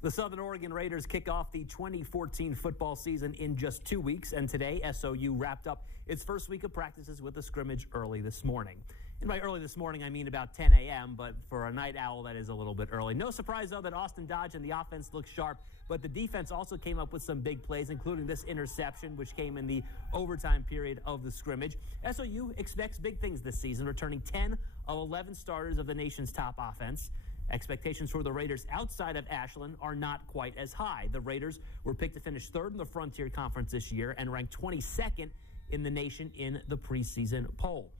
The Southern Oregon Raiders kick off the 2014 football season in just 2 weeks, and today SOU wrapped up its first week of practices with a scrimmage early this morning. And by early this morning, I mean about 10 a.m., but for a night owl, that is a little bit early. No surprise, though, that Austin Dodge and the offense looked sharp, but the defense also came up with some big plays, including this interception, which came in the overtime period of the scrimmage. SOU expects big things this season, returning 10 of 11 starters of the nation's top offense. Expectations for the Raiders outside of Ashland are not quite as high. The Raiders were picked to finish third in the Frontier Conference this year and ranked 22nd in the nation in the preseason poll.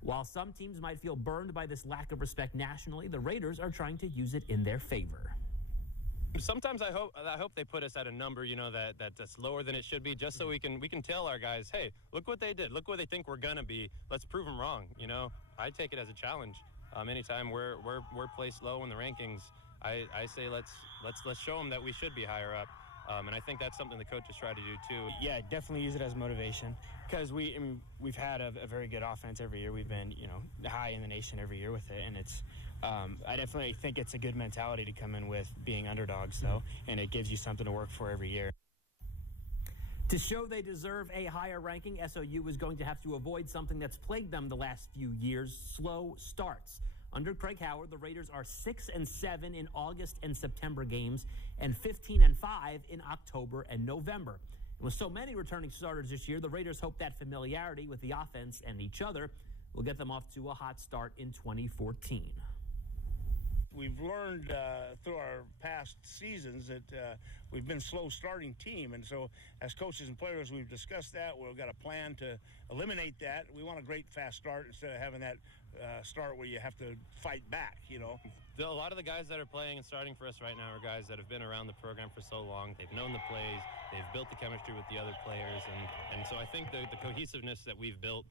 While some teams might feel burned by this lack of respect nationally, the Raiders are trying to use it in their favor. Sometimes I hope they put us at a number, that's lower than it should be, just so we can tell our guys, hey, look what they did, look what they think we're gonna be. Let's prove them wrong. I take it as a challenge. Anytime we're placed low in the rankings, I say let's show them that we should be higher up. And I think that's something the coaches try to do too. Yeah, definitely use it as motivation, because we've had a very good offense every year. We've been high in the nation every year with it, and it's I definitely think it's a good mentality to come in with being underdogs, though, and it gives you something to work for every year. To show they deserve a higher ranking, SOU is going to have to avoid something that's plagued them the last few years: slow starts. Under Craig Howard, the Raiders are 6-7 in August and September games and 15-5 in October and November. And with so many returning starters this year, the Raiders hope that familiarity with the offense and each other will get them off to a hot start in 2014. We've learned through our past seasons that we've been a slow starting team, and so as coaches and players, we've discussed that. We've got a plan to eliminate that. We want a great fast start instead of having that start where you have to fight back. A lot of the guys that are playing and starting for us right now are guys that have been around the program for so long. They've known the plays, they've built the chemistry with the other players, and so I think the cohesiveness that we've built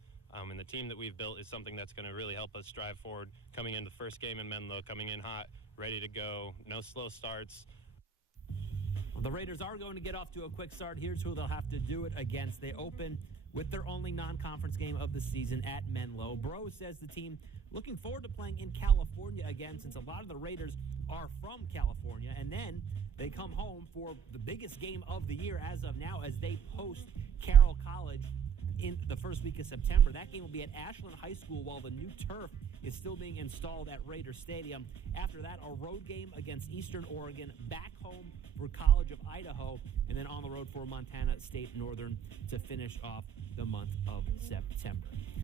and the team that we've built is something that's going to really help us strive forward coming into the first game in Menlo, coming in hot, ready to go, no slow starts. Well, the Raiders are going to get off to a quick start. Here's who they'll have to do it against. They open with their only non-conference game of the season at Menlo. Bro says the team looking forward to playing in California again, since a lot of the Raiders are from California, and then they come home for the biggest game of the year as of now, as they host Carroll College in the first week of September. That game will be at Ashland High School while the new turf is still being installed at Raider Stadium. After that, a road game against Eastern Oregon, back home for College of Idaho, and then on the road for Montana State Northern to finish off the month of September.